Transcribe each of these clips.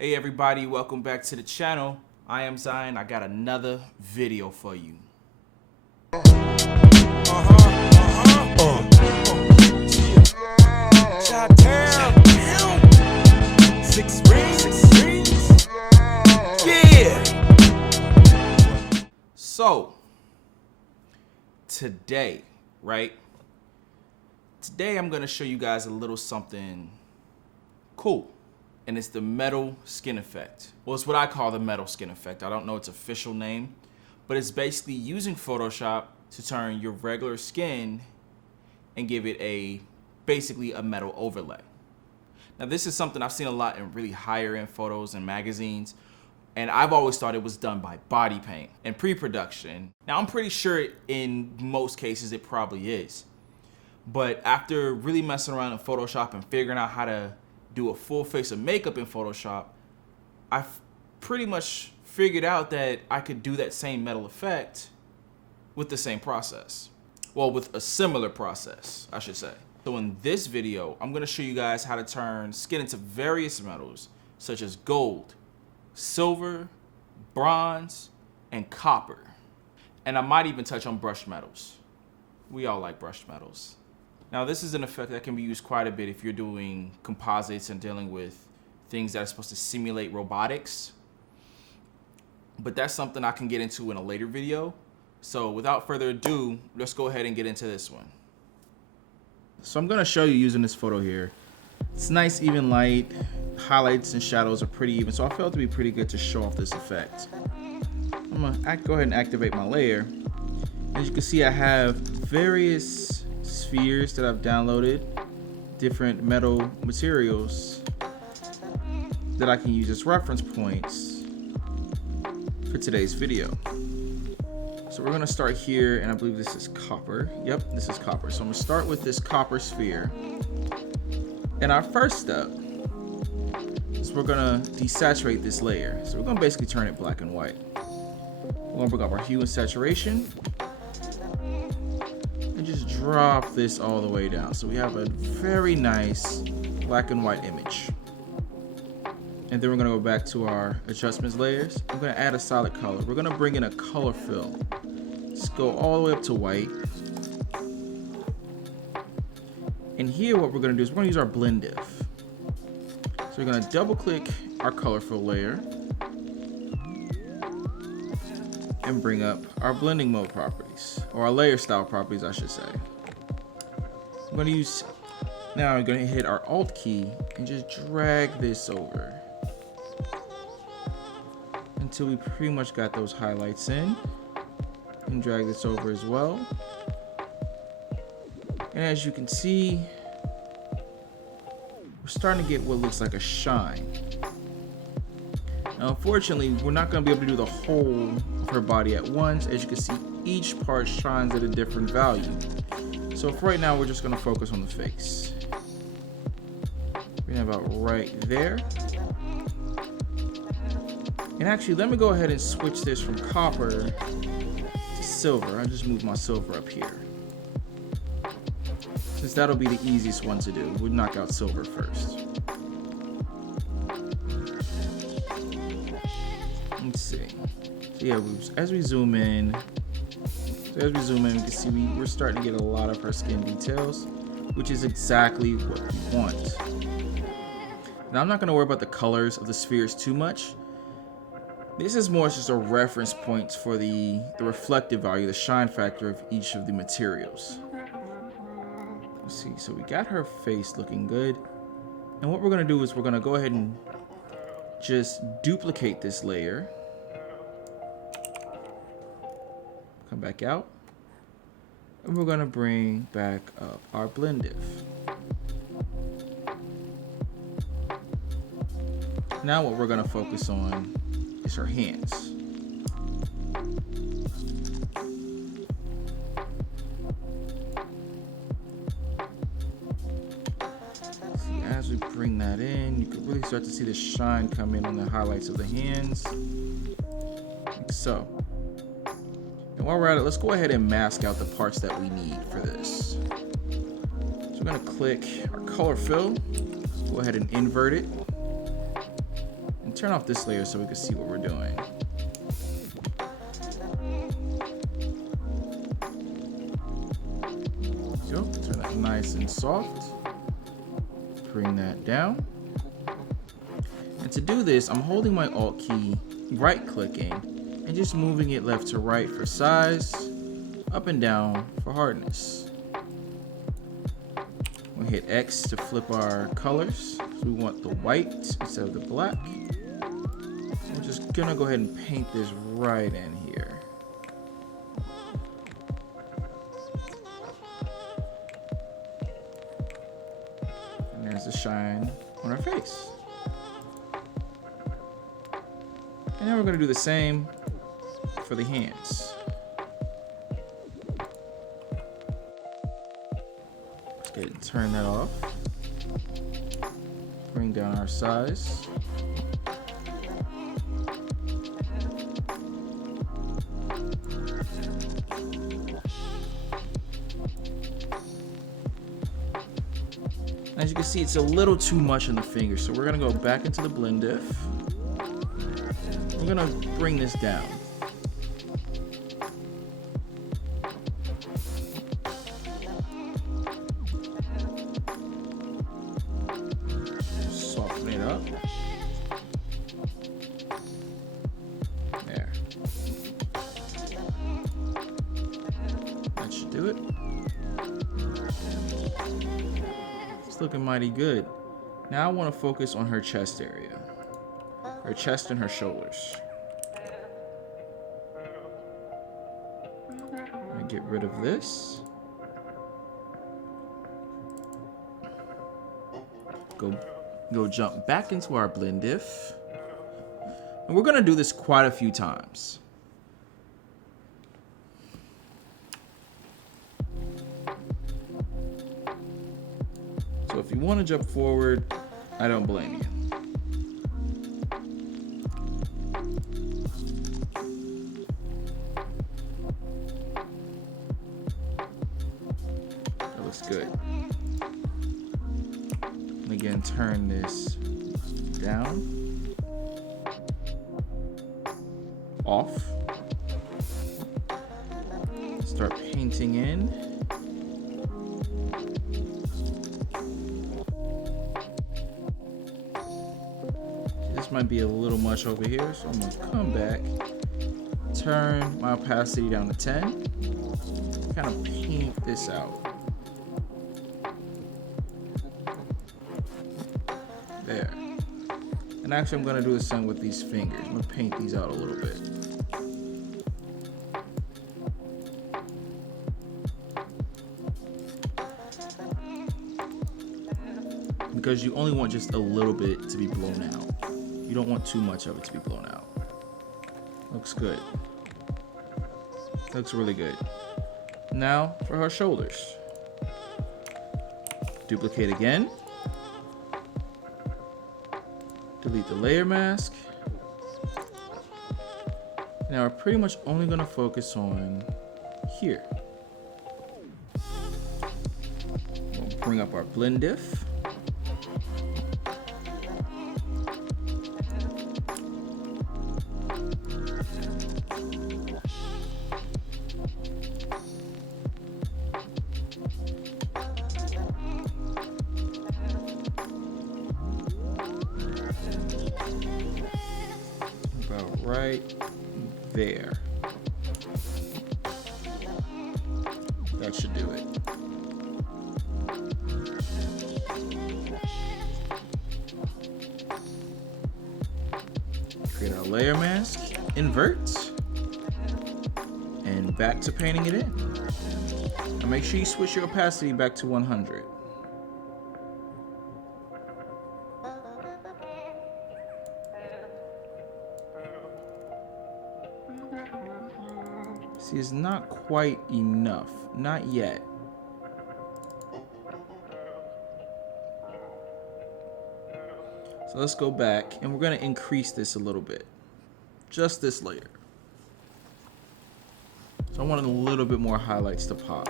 Hey everybody, welcome back to the channel. I am Zion. I got another video for you. So today I'm gonna show you guys a little something cool. And it's the metal skin effect. Well, it's what I call the metal skin effect. I don't know its official name, but it's basically using Photoshop to turn your regular skin and give it basically a metal overlay. Now, this is something I've seen a lot in really higher end photos and magazines, and I've always thought it was done by BodyPaint and pre-production. Now, I'm pretty sure in most cases it probably is, but after really messing around in Photoshop and figuring out how to do a full face of makeup in Photoshop, I've pretty much figured out that I could do that same metal effect with the same process. Well, with a similar process, I should say. So in this video, I'm gonna show you guys how to turn skin into various metals, such as gold, silver, bronze, and copper. And I might even touch on brushed metals. We all like brushed metals. Now, this is an effect that can be used quite a bit if you're doing composites and dealing with things that are supposed to simulate robotics. But that's something I can get into in a later video. So without further ado, let's go ahead and get into this one. So I'm gonna show you using this photo here. It's nice, even light. Highlights and shadows are pretty even, so I felt it to be pretty good to show off this effect. I'm gonna go ahead and activate my layer. As you can see, I have various spheres that I've downloaded, different metal materials that I can use as reference points for today's video. So we're gonna start here, and I believe this is copper. Yep, this is copper. So I'm gonna start with this copper sphere. And our first step is we're gonna desaturate this layer. So we're gonna basically turn it black and white. We're gonna bring up our hue and saturation, and just drop this all the way down. So we have a very nice black and white image. And then we're gonna go back to our adjustments layers. I'm gonna add a solid color. We're gonna bring in a color fill. Just go all the way up to white. And here what we're gonna do is we're gonna use our blend diff. So we're gonna double click our color fill layer and bring up our blending mode properties, or our layer style properties, I should say. I'm gonna use, now I'm gonna hit our Alt key and just drag this over until we pretty much got those highlights in, and drag this over as well. And as you can see, we're starting to get what looks like a shine. Now, unfortunately, we're not going to be able to do the whole of her body at once. As you can see, each part shines at a different value. So for right now, we're just going to focus on the face. We're going to about right there. And actually, let me go ahead and switch this from copper to silver. I'll just move my silver up here, since that'll be the easiest one to do. We'll knock out silver first. Let's see. So yeah, as we zoom in, we can see we're starting to get a lot of her skin details, which is exactly what we want. Now, I'm not going to worry about the colors of the spheres too much. This is more just a reference point for the reflective value, the shine factor of each of the materials. Let's see, so we got her face looking good. And what we're gonna do is we're gonna go ahead and just duplicate this layer. Come back out. And we're gonna bring back up our blend diff. Now what we're gonna focus on is her hands. See, as we bring that in, you can really start to see the shine come in on the highlights of the hands, like so. And while we're at it, let's go ahead and mask out the parts that we need for this. So we're gonna click our color fill, go ahead and invert it, turn off this layer so we can see what we're doing. Go. Turn that nice and soft. Bring that down. And to do this, I'm holding my Alt key, right clicking, and just moving it left to right for size, up and down for hardness. We'll hit X to flip our colors. So we want the white instead of the black. So we're just gonna go ahead and paint this right in here. And there's the shine on our face. And now we're gonna do the same for the hands. Let's go ahead and turn that off. Bring down our size. As you can see, it's a little too much on the finger, so we're gonna go back into the blend diff. We're gonna bring this down. Soften it up. There. That should do it. It's looking mighty good. Now I want to focus on her chest area. Her chest and her shoulders. I'm gonna get rid of this. Go jump back into our blend diff. And we're gonna do this quite a few times. So if you want to jump forward, I don't blame you. That looks good. And again, turn this down, off, start painting in. This might be a little much over here, so I'm gonna come back, turn my opacity down to 10, kind of paint this out. There. And actually I'm gonna do the same with these fingers. I'm gonna paint these out a little bit. Because you only want just a little bit to be blown out. You don't want too much of it to be blown out. Looks good. Looks really good. Now for her shoulders. Duplicate again. Delete the layer mask. Now we're pretty much only gonna focus on here. We'll bring up our blend diff. Right there. That should do it. Create our layer mask, invert, and back to painting it in. Now make sure you switch your opacity back to 100. See, it's not quite enough. Not yet. So let's go back and we're going to increase this a little bit. Just this layer. So I want a little bit more highlights to pop.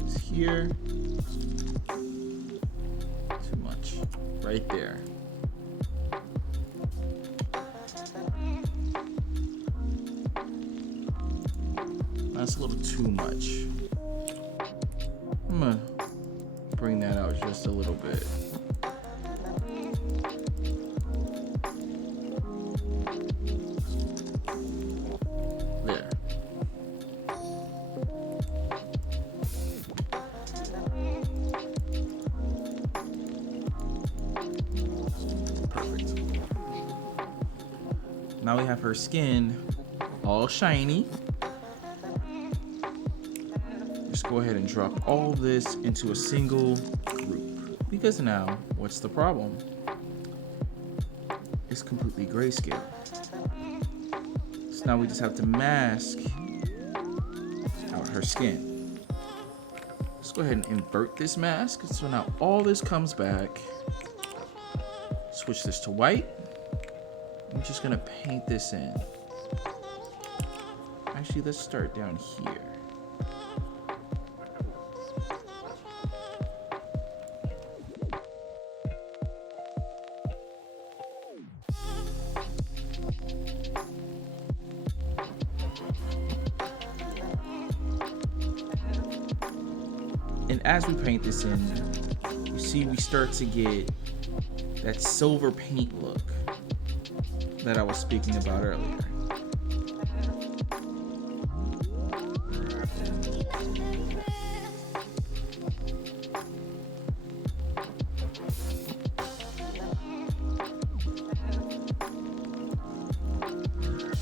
It's here. Too much. Right there. That's a little too much. I'm gonna bring that out just a little bit. There. Perfect. Now we have her skin all shiny. Just go ahead and drop all of this into a single group. Because now, what's the problem? It's completely grayscale. So now we just have to mask out her skin. Let's go ahead and invert this mask. So now all this comes back. Switch this to white. I'm just gonna paint this in. Actually, let's start down here. And as we paint this in, you see we start to get that silver paint look that I was speaking about earlier.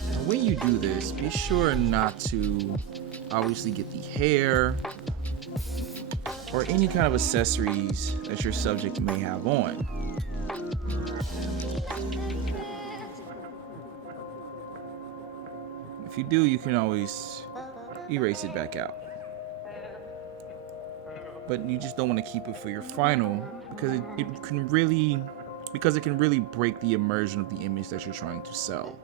Now, when you do this, be sure not to obviously get the hair or any kind of accessories that your subject may have on. If you do, you can always erase it back out. But you just don't want to keep it for your final because it can really break the immersion of the image that you're trying to sell.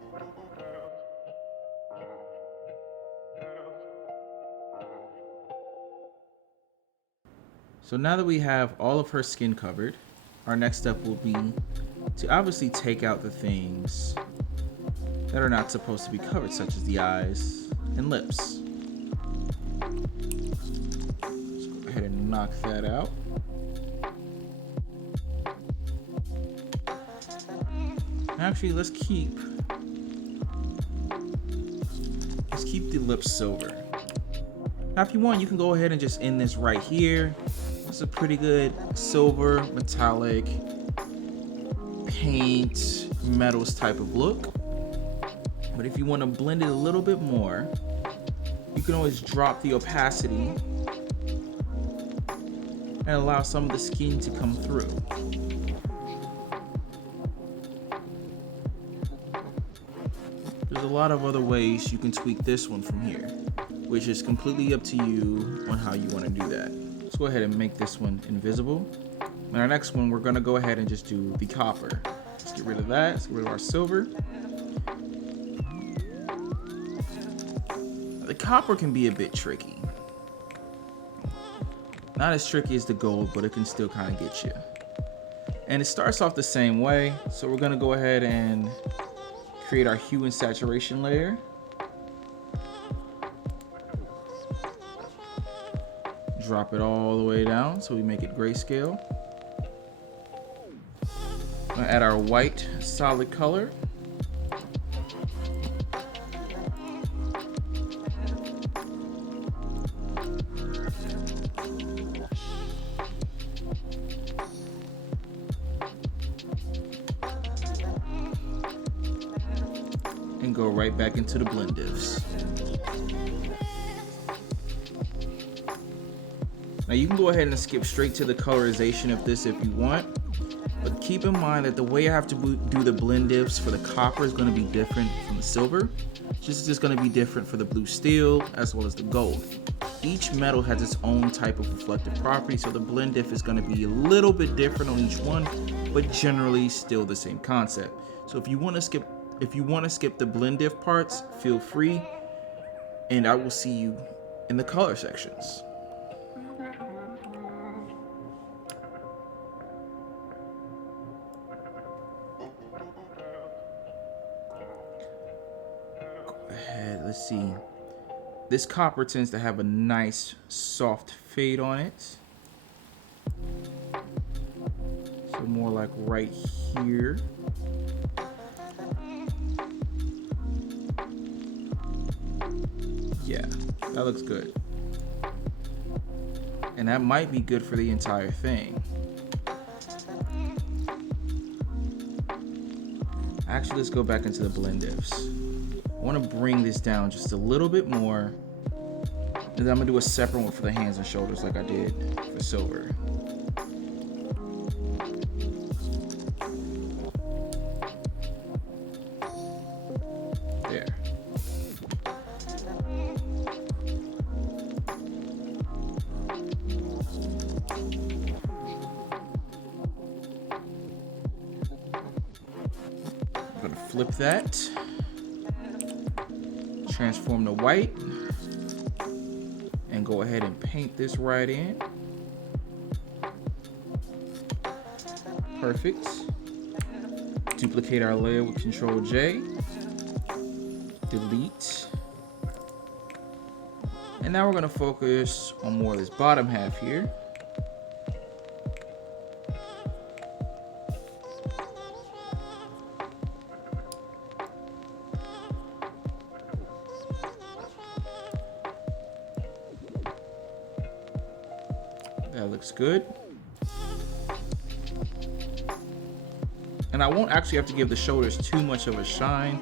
So now that we have all of her skin covered, our next step will be to obviously take out the things that are not supposed to be covered, such as the eyes and lips. Let's go ahead and knock that out. Actually, let's keep the lips silver. Now, if you want, you can go ahead and just end this right here. It's a pretty good silver, metallic, paint, metals type of look. But if you want to blend it a little bit more, you can always drop the opacity and allow some of the skin to come through. There's a lot of other ways you can tweak this one from here, which is completely up to you on how you want to do that. Let's go ahead and make this one invisible. And our next one, we're gonna go ahead and just do the copper. Let's get rid of that, let's get rid of our silver. The copper can be a bit tricky. Not as tricky as the gold, but it can still kind of get you. And it starts off the same way. So we're gonna go ahead and create our hue and saturation layer. Drop it all the way down so we make it grayscale. I'm gonna add our white solid color. And go right back into the blend diffs. Now you can go ahead and skip straight to the colorization of this if you want, but keep in mind that the way I have to do the blend diffs for the copper is going to be different from the silver. It's just going to be different for the blue steel as well as the gold. Each metal has its own type of reflective property, so the blend diff is going to be a little bit different on each one, but generally still the same concept. So if you want to skip the blend diff parts, feel free, and I will see you in the color sections. ahead, let's see. This copper tends to have a nice soft fade on it. So more like right here. Yeah, that looks good. And that might be good for the entire thing. Actually, let's go back into the blend diffs. I want to bring this down just a little bit more. And then I'm gonna do a separate one for the hands and shoulders like I did for silver. There. I'm gonna flip that. Transform to white. And go ahead and paint this right in. Perfect. Duplicate our layer with Control J. Delete. And now we're going to focus on more of this bottom half here. That looks good. And I won't actually have to give the shoulders too much of a shine.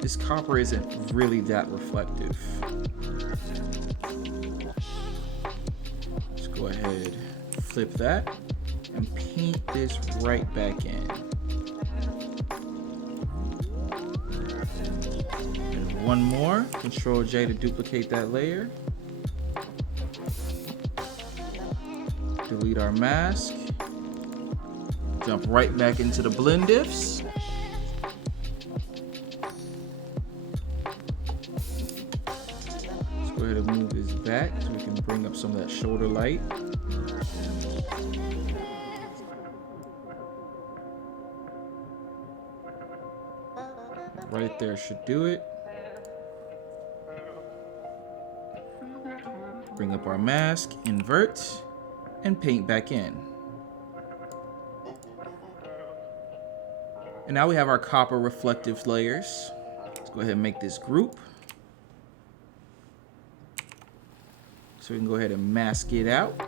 This copper isn't really that reflective. Let's go ahead, flip that, and paint this right back in. And one more, Control J to duplicate that layer. Delete our mask. Jump right back into the blend diffs. Let's go ahead and move this back so we can bring up some of that shoulder light. Right there should do it. Bring up our mask, invert, and paint back in. And now we have our copper reflective layers. Let's go ahead and make this group. So we can go ahead and mask it out.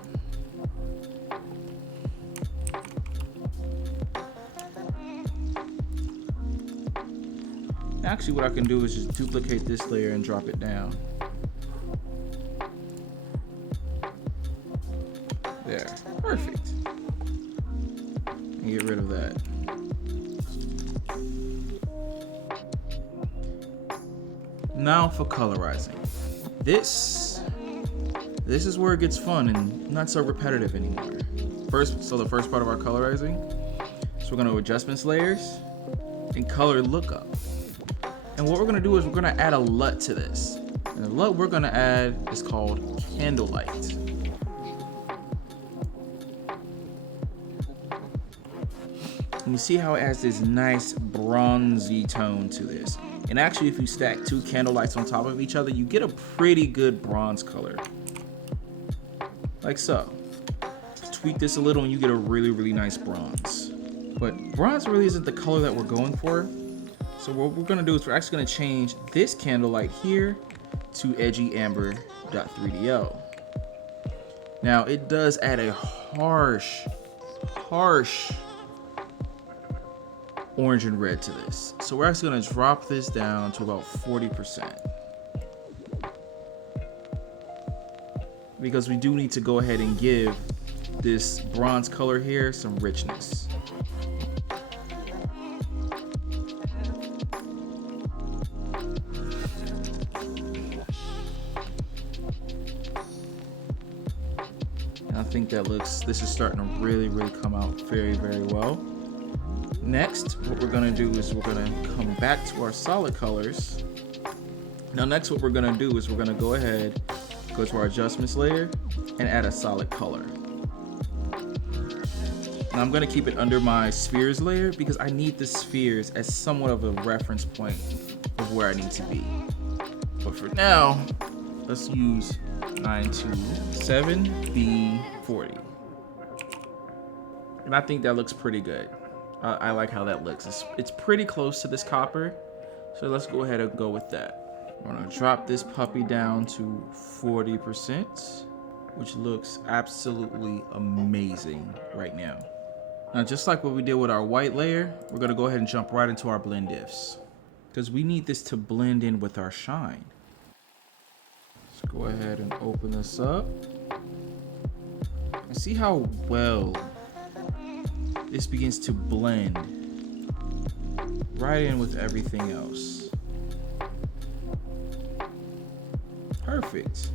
Actually, what I can do is just duplicate this layer and drop it down. There, perfect. And get rid of that. Now for colorizing. This is where it gets fun and not so repetitive anymore. So the first part of our colorizing, so we're going to adjustments layers and color lookup. And what we're going to do is we're going to add a LUT to this. And the LUT we're going to add is called candlelight. And you see how it adds this nice bronzy tone to this. And actually, if you stack two candlelights on top of each other, you get a pretty good bronze color. Like so. Tweak this a little and you get a really, really nice bronze. But bronze really isn't the color that we're going for. So what we're gonna do is we're actually gonna change this candlelight here to edgy amber.3DO. Now it does add a harsh orange and red to this. So we're actually gonna drop this down to about 40%. Because we do need to go ahead and give this bronze color here some richness. And I think this is starting to really, really come out very, very well. Next, what we're gonna do is we're gonna come back to our solid colors. Now next what we're gonna do is we're gonna go ahead, go to our adjustments layer, and add a solid color. Now I'm gonna keep it under my spheres layer because I need the spheres as somewhat of a reference point of where I need to be. But for now, let's use 927B40. And I think that looks pretty good. I like how that looks. It's pretty close to this copper. So let's go ahead and go with that. I'm gonna drop this puppy down to 40%, which looks absolutely amazing right now. Now, just like what we did with our white layer, we're gonna go ahead and jump right into our blend diffs, because we need this to blend in with our shine. Let's go ahead and open this up and see how well this begins to blend right in with everything else. Perfect.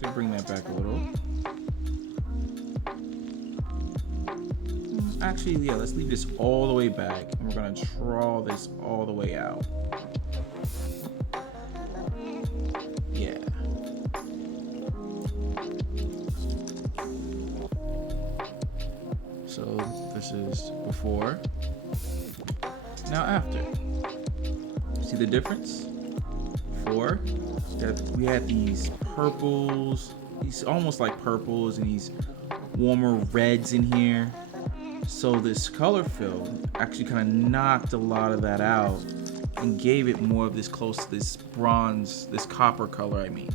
Should bring that back a little. Actually, yeah, let's leave this all the way back, and we're gonna draw this all the way out. Yeah. So this is before, now after. See the difference? Before, we had these purples, these almost like purples, and these warmer reds in here. So this color fill actually kind of knocked a lot of that out and gave it more of this close to this bronze, this copper color, I mean.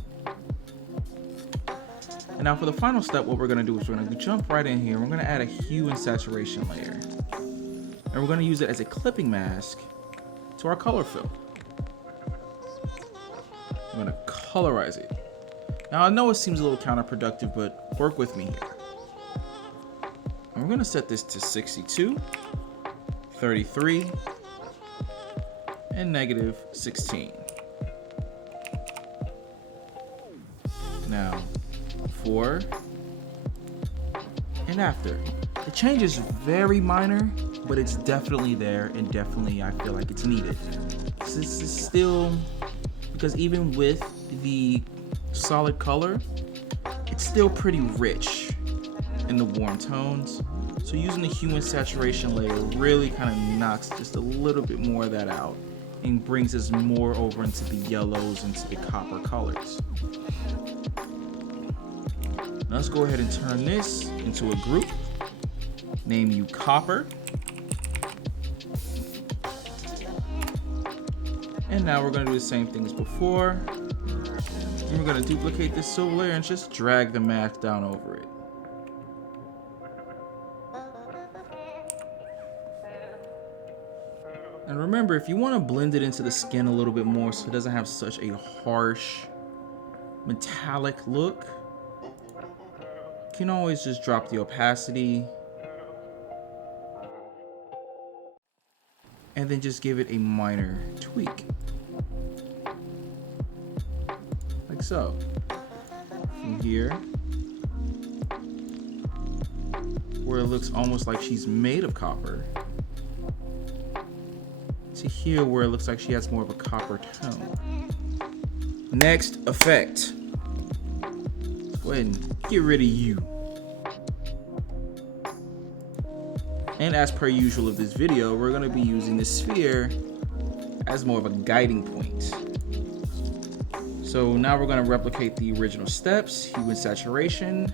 And now for the final step, what we're gonna do is we're gonna jump right in here. We're gonna add a hue and saturation layer. And we're gonna use it as a clipping mask to our color fill. I'm gonna colorize it. Now I know it seems a little counterproductive, but work with me here. And we're gonna set this to 62, 33, and -16. Now, before and after. The change is very minor, but it's definitely there, and definitely I feel like it's needed. This is still, because even with the solid color, it's still pretty rich in the warm tones. So using the hue and saturation layer really kind of knocks just a little bit more of that out and brings us more over into the yellows, into the copper colors. Now let's go ahead and turn this into a group. Name you copper. And now we're gonna do the same thing as before. And we're gonna duplicate this silver layer and just drag the mask down over it. And remember, if you want to blend it into the skin a little bit more so it doesn't have such a harsh metallic look, you can always just drop the opacity and then just give it a minor tweak, like so. From here, where it looks almost like she's made of copper, to here where it looks like she has more of a copper tone. Next effect. Let's go ahead and get rid of you. And as per usual of this video, we're gonna be using the sphere as more of a guiding point. So now we're gonna replicate the original steps, hue and saturation,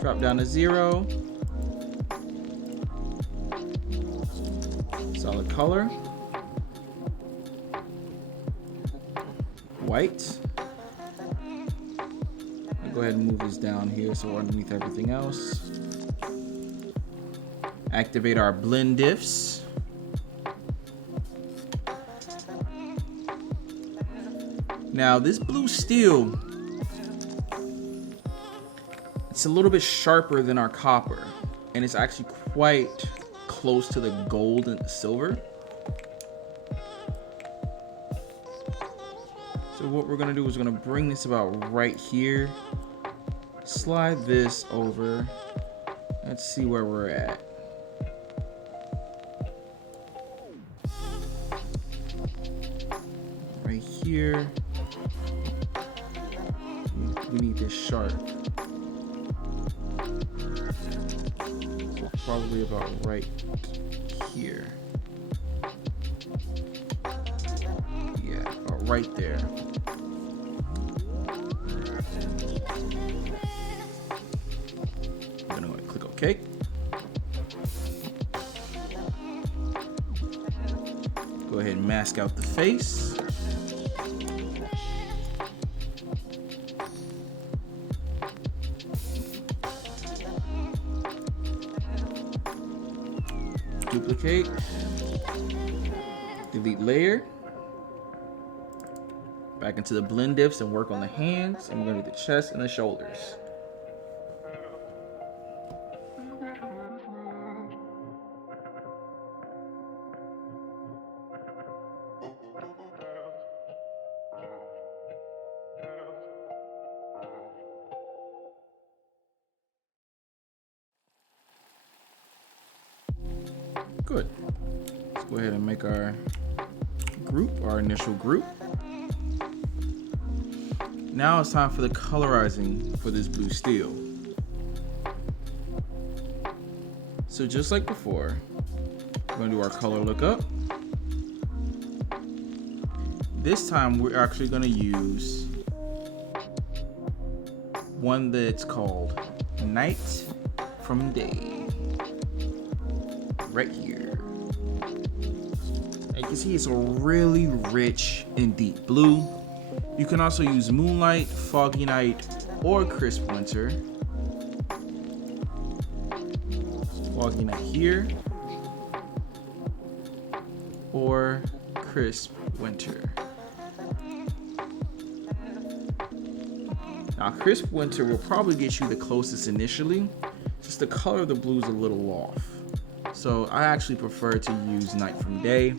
drop down to 0, solid color, white. I'll go ahead and move this down here so we're underneath everything else. Activate our blend diffs. Now this blue steel, it's a little bit sharper than our copper, and it's actually quite close to the gold and silver. So what we're gonna do is we're gonna bring this about right here, slide this over. Let's see where we're at. Right here. We need this sharp. So probably about right here. Yeah. right there. I'm gonna go and click OK. Go ahead and mask out the face. Duplicate. Delete layer. Back into the blend diffs and work on the hands. And we're gonna do the chest and the shoulders. Good. Let's go ahead and make our group, our initial group. Now it's time for the colorizing for this blue steel. So just like before, we're gonna do our color lookup. This time we're actually gonna use one that's called Night from Day. Right here. You can see it's a really rich and deep blue. You can also use Moonlight, Foggy Night, or Crisp Winter. Foggy Night here, or Crisp Winter. Now, Crisp Winter will probably get you the closest initially. Just the color of the blue is a little off. So I actually prefer to use Night from Day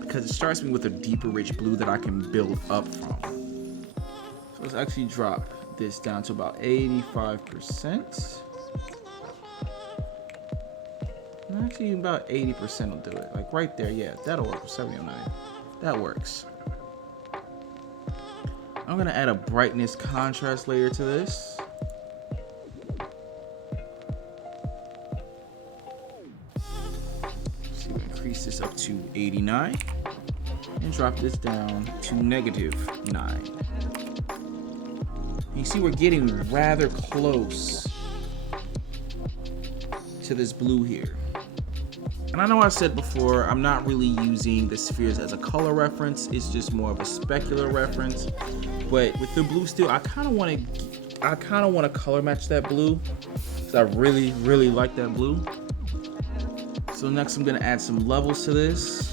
because it starts me with a deeper rich blue that I can build up from. So let's actually drop this down to about 85%. Actually about 80% will do it. Like right there, yeah, that'll work. 79. That works. I'm gonna add a brightness contrast layer to this. Increase this up to 89 and drop this down to -9. You see we're getting rather close to this blue here. And I know I said before, I'm not really using the spheres as a color reference. It's just more of a specular reference. But with the blue steel, I kind of want to color match that blue because I really, really like that blue. So next I'm gonna add some levels to this.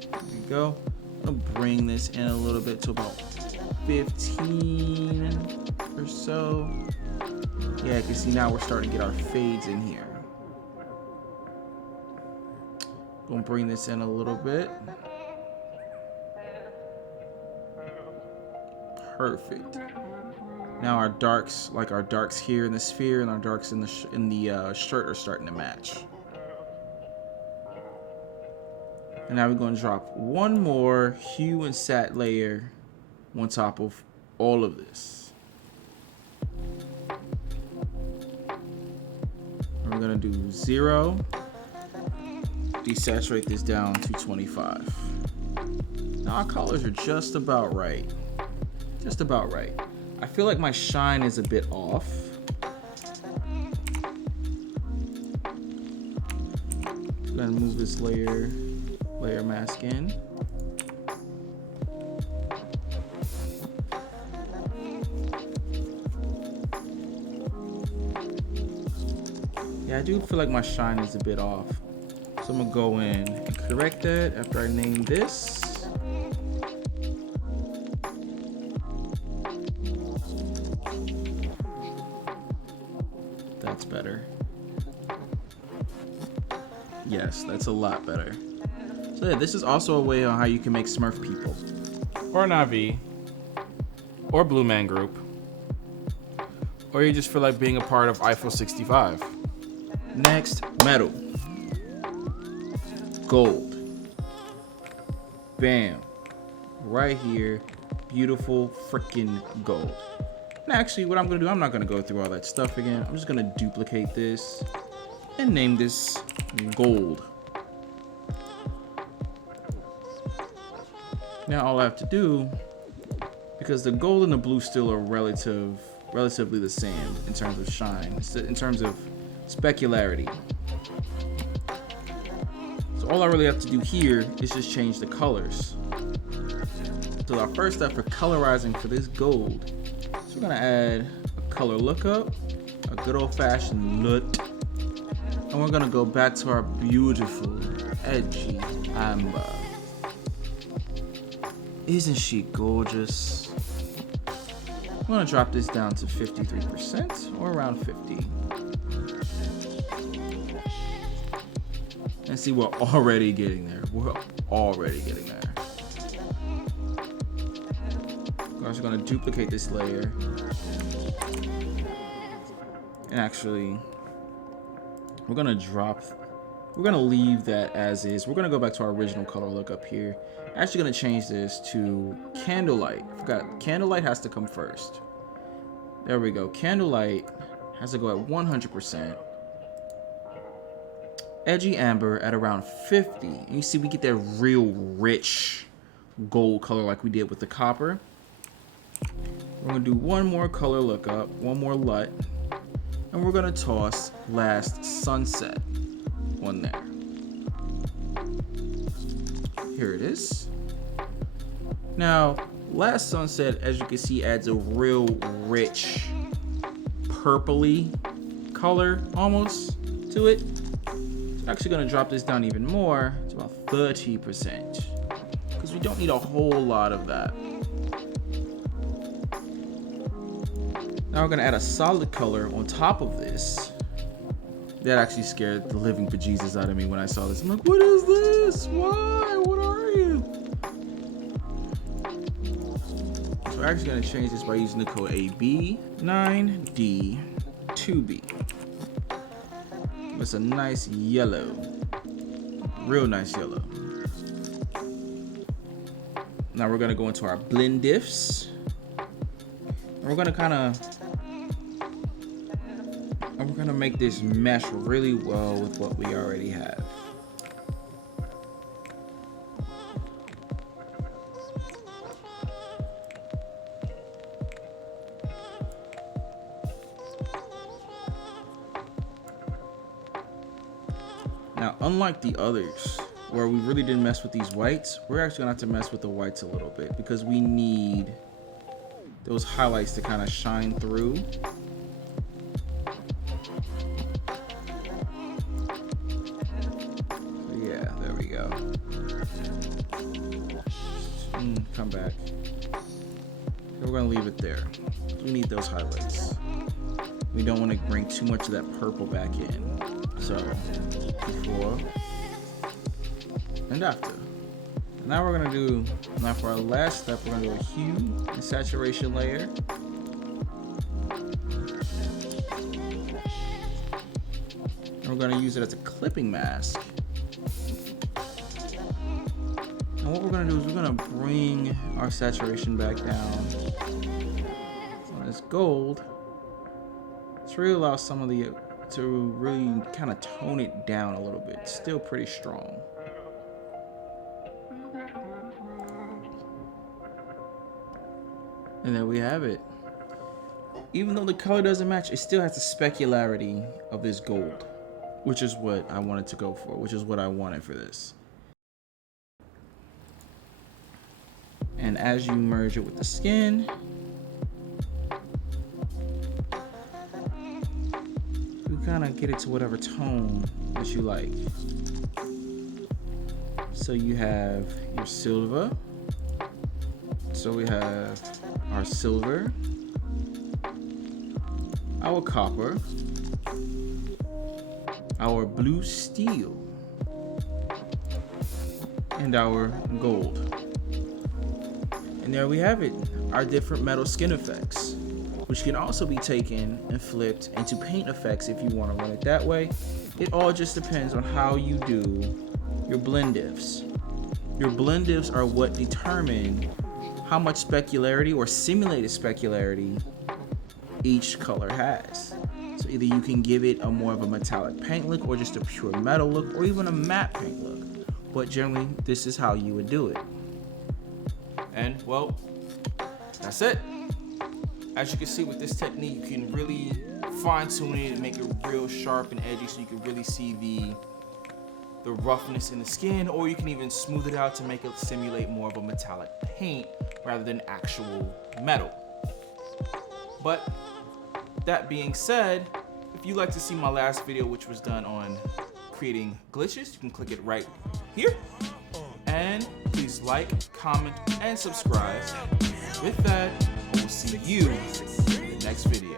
There we go. I'm gonna bring this in a little bit to about 15 or so. Yeah, you can see now we're starting to get our fades in here. Gonna bring this in a little bit. Perfect. Now our darks, like our darks here in the sphere and our darks in the shirt are starting to match. And now we're going to drop one more hue and sat layer on top of all of this. And we're going to do 0. Desaturate this down to 25. Now our colors are just about right. Just about right. I feel like my shine is a bit off. I'm gonna move this layer mask in. Yeah, I do feel like my shine is a bit off. So I'm gonna go in and correct that after I name this. That's better. Yes, that's a lot better. So yeah, this is also a way on how you can make Smurf people. Or Na'vi. Or Blue Man Group. Or you just feel like being a part of Eiffel 65. Next, metal. Gold. Bam. Right here. Beautiful freaking gold. And actually, what I'm gonna do, I'm not gonna go through all that stuff again. I'm just gonna duplicate this and name this gold. Now all I have to do, because the gold and the blue still are relatively the same in terms of shine, in terms of specularity. So all I really have to do here is just change the colors. So our first step for colorizing for this gold, so we're gonna add a color lookup, a good old-fashioned LUT, and we're gonna go back to our beautiful edgy amber. Isn't she gorgeous? I'm gonna drop this down to 53% or around 50. And see, we're already getting there. We're already getting there. I'm just gonna duplicate this layer. And actually, we're gonna leave that as is. We're gonna go back to our original color lookup here. Actually gonna change this to candlelight. Forgot, candlelight has to come first. There we go. Candlelight has to go at 100%. Edgy amber at around 50. And you see we get that real rich gold color like we did with the copper. We're gonna do one more color lookup, one more LUT, and we're gonna toss last sunset on there. Here it is. Now, last sunset, as you can see, adds a real rich purpley color almost to it. So I'm actually gonna drop this down even more to about 30% because we don't need a whole lot of that. Now we're gonna add a solid color on top of this. That actually scared the living bejesus out of me when I saw this. I'm like, what is this? Why? What are you? So we're actually gonna change this by using the code AB9D2B. It's a nice yellow, real nice yellow. Now we're gonna go into our blend diffs. And we're gonna make this mesh really well with what we already have. Now, unlike the others, where we really didn't mess with these whites, we're actually gonna have to mess with the whites a little bit because we need those highlights to kind of shine through. Yeah, there we go. Come back. We're gonna leave it there. We need those highlights. We don't want to bring too much of that purple back in. So, before and after. Now we're gonna do, for our last step, we're gonna do a hue and saturation layer. And we're gonna use it as a clipping mask. And what we're gonna do is we're gonna bring our saturation back down on this gold to really allow some of the, to really kind of tone it down a little bit. It's still pretty strong. And there we have it. Even though the color doesn't match, it still has the specularity of this gold, which is what I wanted to go for, which is what I wanted for this. And as you merge it with the skin, you kind of get it to whatever tone that you like. So you have your silver. So we have our silver, our copper, our blue steel, and our gold. And there we have it, our different metal skin effects, which can also be taken and flipped into paint effects if you want to run it that way. It all just depends on how you do your blend diffs. Your blend diffs are what determine how much specularity or simulated specularity each color has. So either you can give it a more of a metallic paint look or just a pure metal look or even a matte paint look. But generally, this is how you would do it. And well, that's it. As you can see with this technique, you can really fine tune it and make it real sharp and edgy so you can really see the roughness in the skin, or you can even smooth it out to make it simulate more of a metallic paint rather than actual metal. But that being said, if you'd like to see my last video, which was done on creating glitches, you can click it right here. And please like, comment, and subscribe. With that, I will see you in the next video.